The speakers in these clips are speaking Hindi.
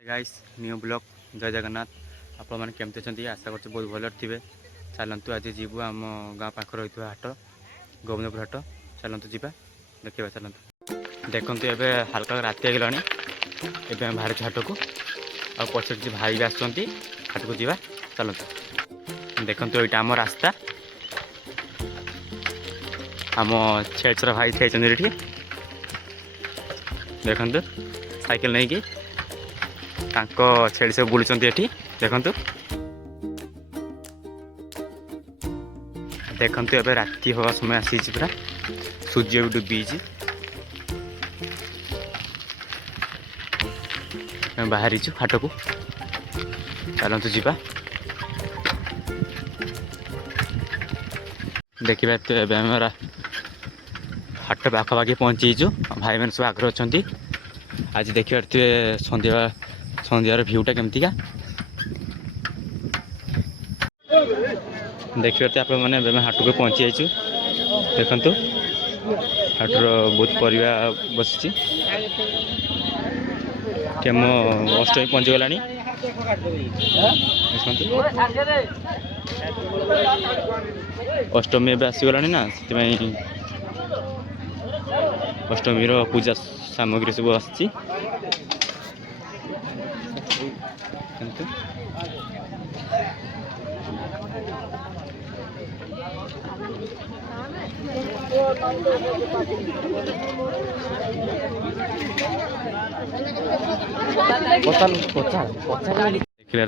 गाइस न्यू ब्लॉग जय जगन्नाथ आप मैंने केमती अच्छा आशा कर बहुत भल थे। चलतु आज जीवु आम गाँ पाख रही हाट गोविंदपुर हाट चलतु जा देखा चलतु देखु ए हाल्का राति आगला एवं बाहर हाट को आ पचे किसी भाई भी आसुँच हाट को जा चलतु देखु यहाँ आम रास्ता आम छेचर भाई थे देखु साइकेल नहीं कि छेड़ी सब बुलूँ ये देखु देखु ए राति हवा समय आसी पूरा सूर्य भी डूबी बाहरी हाट को चलतु जा देखा तो हाट पाखापाखि पहुँचीचु भाई मैंने सब आग्रह अच्छा आज देखिए सन्ध्यार भ्यूटा केमती का देखिए आप मैंने हाट को पहुँची जाइए देखु हाटर बहुत परिवा बस केम अष्टमी पहुँचीगला अष्टमी ए आसीगला ना से अष्टमी पूजा सामग्री सब आसी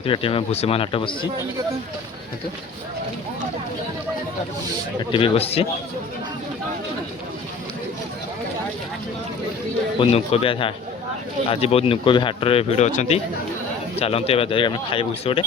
देखिए भूसीमाल हाट बस भी बस बहुत नुक भी आज बहुत नुक भी हाटर भिड़ अच्छा चलते खाइबू गोटे